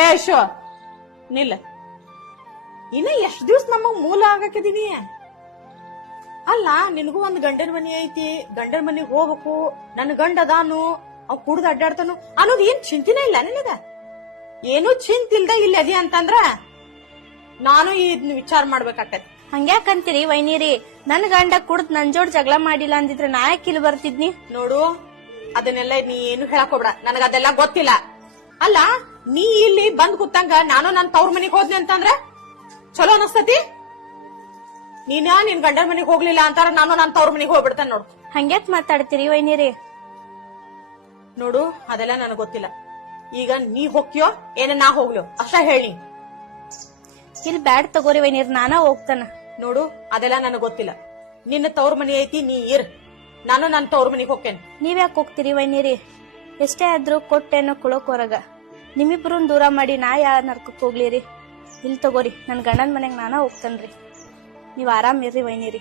ಏ ಶೋ ನಿಲ್ಲ. ಇನ್ನ ಎಷ್ಟ್ ದಿವ್ಸ ನಮಗ್ ಮೂಲ ಆಗಕ್ಕಿದೀನಿ. ಅಲ್ಲ ನಿನಗೂ ಒಂದ್ ಗಂಡನ ಮನಿ ಐತಿ, ಗಂಡನ ಮನಿಗ್ ಹೋಗ್ಬೇಕು, ನನ್ ಗಂಡ ಅದಾನು, ಅವ್ ಕುಡ್ದು ಅಡ್ಡಾಡ್ತಾನು ಅನ್ನೋದು ಏನ್ ಚಿಂತಿನೇ ಇಲ್ಲ ನಿನಗ. ಏನು ಚಿಂತಿಲ್ದ ಇಲ್ಲ ಅದಿ ಅಂತಂದ್ರ ನಾನು ಇದನ್ನ ವಿಚಾರ ಮಾಡ್ಬೇಕಾಕತಿ. ಹಂಗ್ಯಾಕಂತೀರಿ ವೈನಿರಿ? ನನ್ ಗಂಡ ಕುಡ್ದ್ ನನ್ ಜೋಡ್ ಜಗಳ ಮಾಡಿಲ್ಲ ಅಂದಿದ್ರೆ ನಾ ಯಾಕೆ ಇಲ್ಲಿ ಬರ್ತಿದ್ನಿ? ನೋಡು, ಅದನ್ನೆಲ್ಲ ನೀ ಏನು ಹೇಳಕ್ ಹೋಗ್ಬೇಡ, ನನಗ ಅದೆಲ್ಲ ಗೊತ್ತಿಲ್ಲ. ಅಲ್ಲ ನೀ ಇಲ್ಲಿ ಬಂದ್ ಕೂತಂಗ ನಾನು ನನ್ ತವ್ರ ಮನಿಗ್ ಹೋದ್ನಿ ಅಂತಂದ್ರ ಚಲೋ ಅನಸ್ತತಿ? ನೀನ ನಿನ್ ಗಂಡನ ಮನಿಗ್ ಹೋಗ್ಲಿಲ್ಲ ಅಂತಾರ ನಾನು ನನ್ ತವ್ರ ಮನಿಗ್ ಹೋಗ್ಬಿಡ್ತೇನೆ ನೋಡು. ಹಂಗ್ಯಾಕ್ ಮಾತಾಡ್ತೀರಿ ವೈನಿರಿ? ನೋಡು, ಅದೆಲ್ಲ ನನಗ್ ಗೊತ್ತಿಲ್ಲ. ಈಗ ನೀ ಹೋಗ್ತೀಯೋ ಏನ ನಾ ಹೋಗ್ಲೋ ಅಷ್ಟ ಹೇಳಿ. ಇಲ್ಲಿ ಬ್ಯಾಡ್ ತಗೋರಿ ವೈನಿರಿ, ನಾನ ಹೋಗ್ತಾನ. ನೋಡು, ಅದೆಲ್ಲ ನನಗ್ ಗೊತ್ತಿಲ್ಲ. ನಿನ್ನ ತವ್ರ ಮನಿ ಐತಿ, ನೀ ಇರ್, ನಾನು ನನ್ ತವ್ರ ಮನಿಗ್ ಹೋಗ್ತೇನೆ. ನೀವ್ಯಾಕ್ ಹೋಗ್ತೀರಿ ವೈನಿರಿ? ಎಷ್ಟೇ ಆದ್ರೂ ಕೊಟ್ಟೇನೋ ಕುಳಕ್ ಹೊರಗ. ನಿಮ್ಮಿಬ್ರನ್ ದೂರ ಮಾಡಿ ನಾ ಯಾ ನರ್ಕಕ್ ಹೋಗ್ಲಿರಿ? ಇಲ್ ತಗೋರಿ, ನನ್ ಗಂಡನ್ ಮನೆಗ್ ನಾನ ಹೋಗ್ತೇನ್ರಿ. ನೀವ್ ಆರಾಮ್ ಇರ್ರಿ ವೈನಿರಿ.